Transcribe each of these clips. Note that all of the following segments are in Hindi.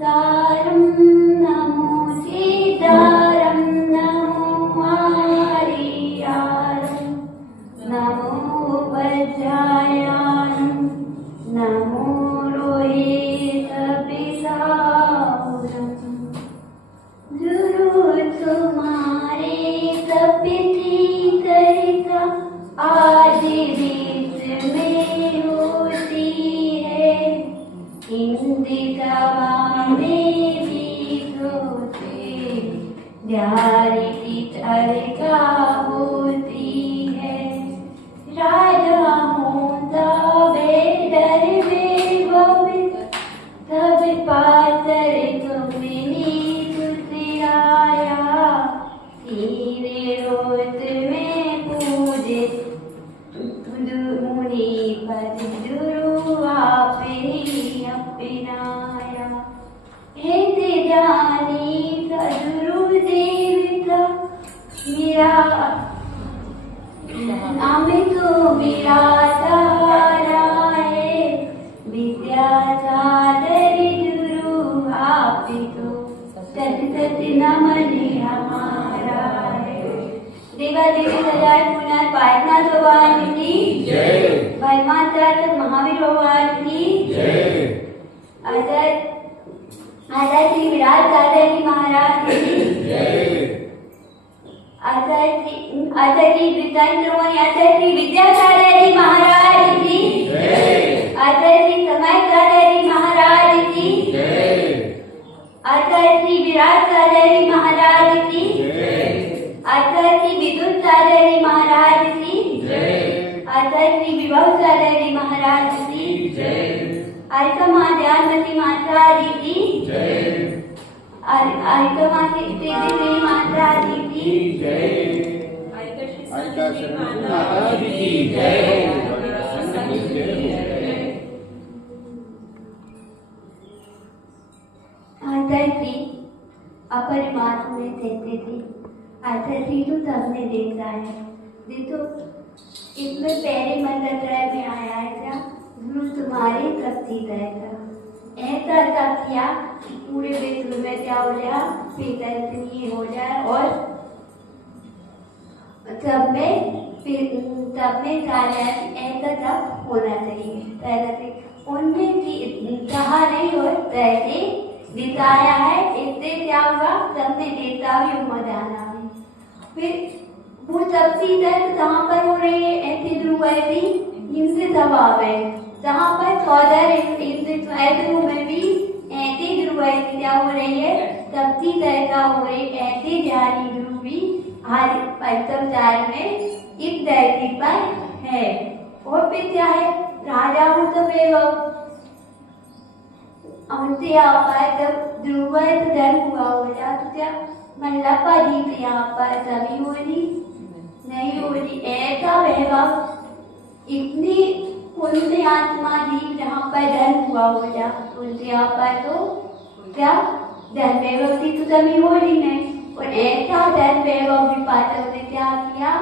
तारं नमो सीतारं नमो आर्यारं नमो वज्रायानं नमो रोहितपिशारं गुरु तुम्हारे तपिति करिता आज बीच में होती है इंदिरा में भी होते प्यारी की चर्चा होती है राजा होता बेदर बेबबित तब पातर तुमने तुझराया तीरे रोत में पूजे मुनि पद गुरु आपे अपनाया हे जानी सदुरु देवता मेरा अमित मेरा सहारा है विद्या सादरी गुरु आपे तो सत सत नमन हमारा है देवा देवी सजाए पुनः पार्थना भगवान की जय परमाचार्य महावीर भगवान की जय आचार्य श्री विराट दादा जी महाराज की जय आचार्य श्री विद्याश्रोमणी आचार्य श्री विद्याचार्य जी महाराज की जय आचार्य श्री समय चार्य जी महाराज की जय आचार्य श्री विराट चार्य जी महाराज की जय आचार्य श्री विद्युत चार्य जी महाराज की जय आचार्य श्री विभव चार्य जी महाराज की जय आर्य मां ध्यानमती माता जी की जय आर्य मां श्री माता जी की जय आर्य श्री माता जी की जय आचार्य श्री अपरिमार्थ में कहते थे आचार्य जी तो सबने देखा है देखो इसमें पहले मंत्र त्रय में आया है क्या गुरु तुम्हारे शक्ति रहेगा ऐसा तब किया कि पूरे विश्व में क्या हो जाए चैतन्य हो जाए और सब में सारे ऐसा तब होना चाहिए पहले से उनमें कहा नहीं हो कैसे दिखाया है इससे क्या होगा सब में देता भी हो जाना है फिर वो सब चीज है जहाँ पर हो रही है ऐसी ध्रुव ऐसी इनसे स्वभाव है जहाँ पर सौदर इनसे ध्रुव में भी ऐसी ध्रुव ऐसी क्या हो रही है सब चीज ऐसा हो रही ऐसी जानी ध्रुव भी आज पंचम चार में इस धरती पर है और फिर क्या है राजा हो तो उनसे यहाँ पर जब ध्रुव धर्म हुआ होगा तो क्या मल्लपा जी से यहाँ पर सभी हो रही नहीं हो रही ऐसा वैभव इतनी उनसे आत्मा दी जहाँ पर धर्म हुआ होगा उनसे यहाँ पर तो क्या धर्म वैभव की तो कमी हो रही नहीं और ऐसा धर्म वैभव भी पाते ने क्या किया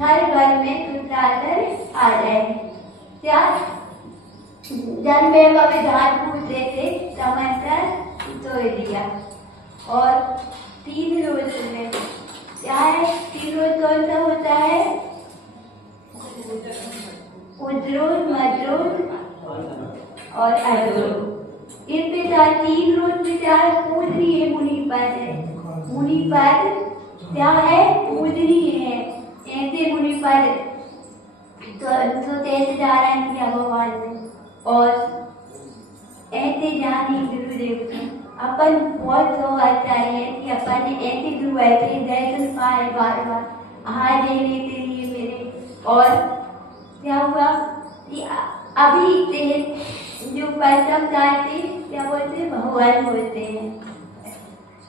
हर घर में सुधाकर आ जाए क्या धर्म वैभव में झाड़ फूट देते समझकर तोड़ दिया और 3 रोज में क्या है 3 रोज कौन सा होता है उद्रोज मद्रोज और अद्रोज इन पे 3 रोज में क्या है पूजनीय है मुनि पद है मुनि पद क्या है पूजनीय है ऐसे मुनि पद तो तेज धारण किया भगवान ने और ऐसे जानी गुरुदेव की अपन बहुत अच्छा है कि अपन ने ऐसे ध्रुव ऐसे दर्शन पाए बार बार हार देने के लिए मेरे और क्या हुआ कि अभी जो पंचम चार थे क्या बोलते भगवान बोलते हैं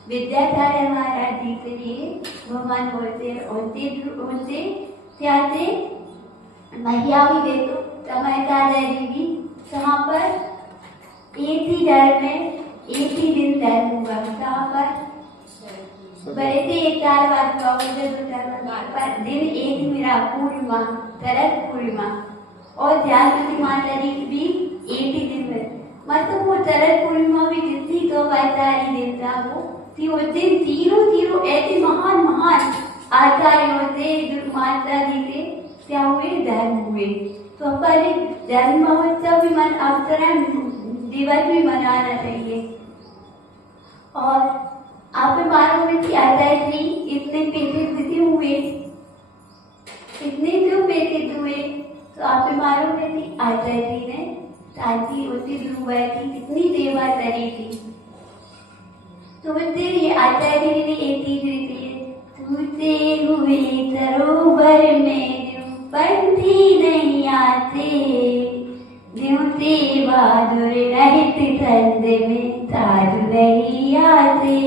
विद्याचार्य महाराज जी के लिए भगवान बोलते हैं उनसे क्या थे महिला भी देखो समझदार जी जहाँ पर एक ही धर्म में एक ही दिन धर्म हुआ जहाँ पर बड़े थे 4 बार हुआ पर दिन एक ही मेरा पूर्णिमा शरद पूर्णिमा और ध्यान माता जी भी एक ही दिन में मतलब वो शरद पूर्णिमा भी जितनी तो कि उस दिन तीनों ऐसे महान महान आचार्य होते जो माता जी के क्या हुए धर्म हुए। तो पहले धर्म महोत्सव भी अवतरण दिवस भी मनाना चाहिए। और आप मालूम है कि आचार्य जी इतने प्रसिद्ध हुए, इतने क्यों प्रसिद्ध हुए? तो आप मालूम है कि आचार्य जी ने शांति उसी दुबई की कितनी सेवा करी थी। तो मुझे ये आचार्य जी ने एक चीज लिखी है, तुझे हुए सरोवर में जो पंछी नहीं आते, जो से बहादुर रहित संग में साधु नहीं आते,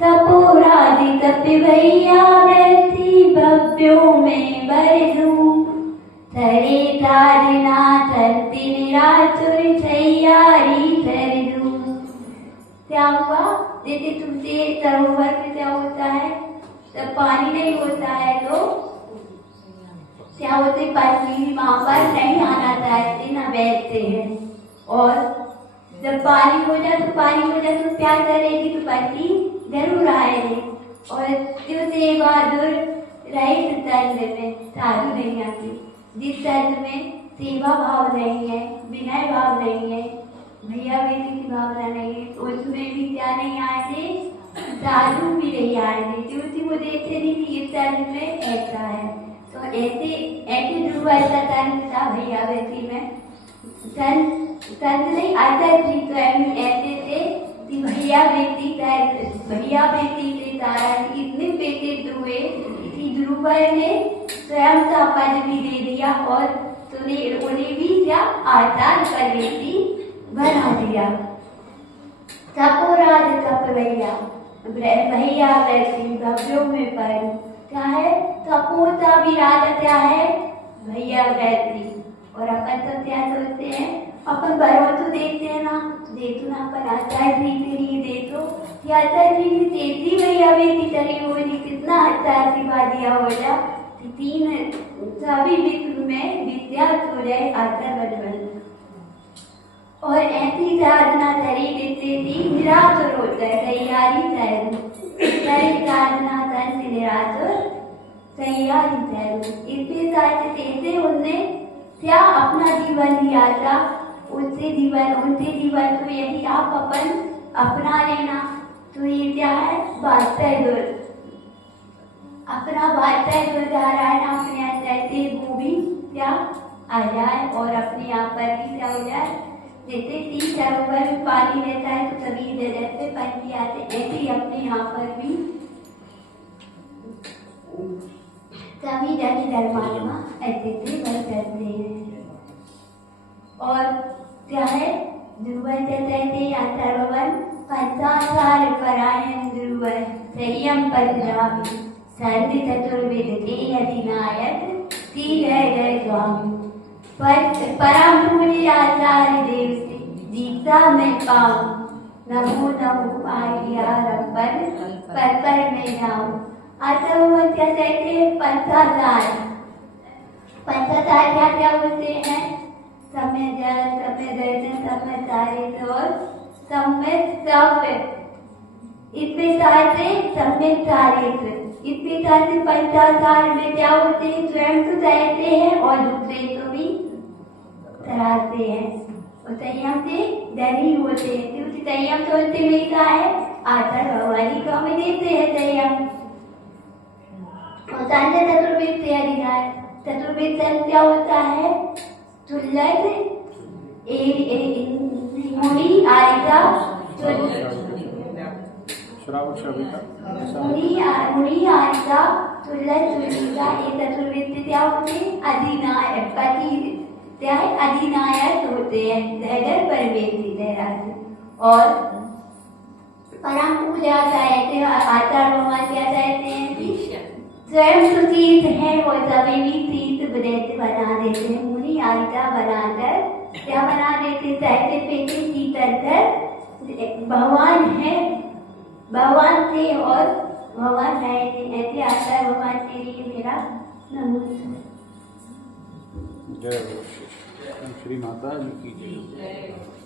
तपोरादि तप भैया वैसी भव्यों में बरसूं, सरे साधना संति निरासुर सैयारी सरदू। क्या हुआ? जैसे तुमसे सरोवर में क्या होता है, जब पानी नहीं होता है तो क्या होते, पंछी वहां पर नहीं आना चाहते, ना बैठते हैं। और जब पानी हो जाए तो प्यार करेगी तो पंछी जरूर आएंगे। और जो से बहादुर रहित संग में साधु नहीं आती, जिस संग में सेवा भाव नहीं है, विनय भाव नहीं है, भैया बेटी की भावना नहीं है, तो उसमें भी क्या नहीं आएंगे, साधु भी नहीं आएंगे, क्योंकि वो देखते नहीं कि इस संग में ऐसा है। तो ऐसे ध्रुव ऐसा संग था भैया बेटी में, संत नहीं आचार्य जी स्वयं ऐसे थे कि भैया बेटी से तारा इतने प्रसिद्ध हुए कि ध्रुव ने स्वयं का पद भी दे दिया और उन्हें भी क्या आचार्य कर बेटी बना दिया। तपोराज तप भैया वैसी भव्यों में पर क्या है, तपो का भी राजा क्या है, भैया वैसी। और अपन तो क्या सोचते हैं, अपन बड़ों तो देखते हैं ना, देखो ना अपन आचार्य जी के लिए देखो कि आचार्य जी की तेजी भैया बेटी चली होगी, कितना अच्छा आशीर्वाद दिया होगा, तीन सभी विश्व में विद्या हो जाए आचार्य बन। और ऐसी साधना धरी जिससे थी निरासुर होता है, तैयारी साधना संत निरासुर तैयारी इसके साथ कैसे उनने क्या अपना जीवन दिया था, उनसे जीवन तो यदि आप अपन अपना लेना तो ये क्या है, अपना दुर्धारायण अपने अंदर से वो भी क्या आ जाए और अपने यहाँ पर भी क्या हो जाए। जैसे तीन सरोवर में पानी रहता है तो सभी जगह पे पंछी आते, ऐसे ही अपने यहाँ पर भी सभी जगह धर्मात्मा ऐसे से बन करते हैं। और क्या है, ध्रुव कहते अथर्ववन पंचाचार परायण ध्रुव संयम पद्रामी संधि चतुर्वेद के अधिनायक श्री जय स्वामी। परम पूज्य आचार्य देव से दीक्षा में पाऊं, नमो नमो आज्ञारंभन पर में जाऊं। अथर्ववन क्या कहते हैं, पंचाचार क्या बोलते हैं, समय जल, समय दर्शन, समय चारित्र और समय सव्य। इसमें समय चारित्र, इसमें पंचाचार में क्या होते हैं, स्वयं तो तैरते हैं और दूसरे को भी तैराते हैं। और संयम से डरी होते हैं, क्योंकि संयम तो उनसे मिलता है, आचार्य भगवान को हमें देते हैं संयम। और संजय चतुर्वेद से अधिनायक, चतुर्वेद क्या होता है, तुल्यत मुनि आरिका मुनि आरिका तुल्यत चतुर्वेद क्या होते हैं, अधिनायक पति क्या है, अधिनायक होते हैं, धैर्य परमेश्वर। और परम पूजा कहते हैं, आचार्य भगवान क्या कहते हैं कि स्वयं सुतीत है और सभी भी तीत बना देते हैं, मुनि आरिका बनाकर क्या बना देते, सहते पेटे शीतल कर भगवान है, भगवान थे और भगवान रहे थे, ऐसे आचार्य भगवान के लिए मेरा नमस्कार। जय श्री माता जी की जय।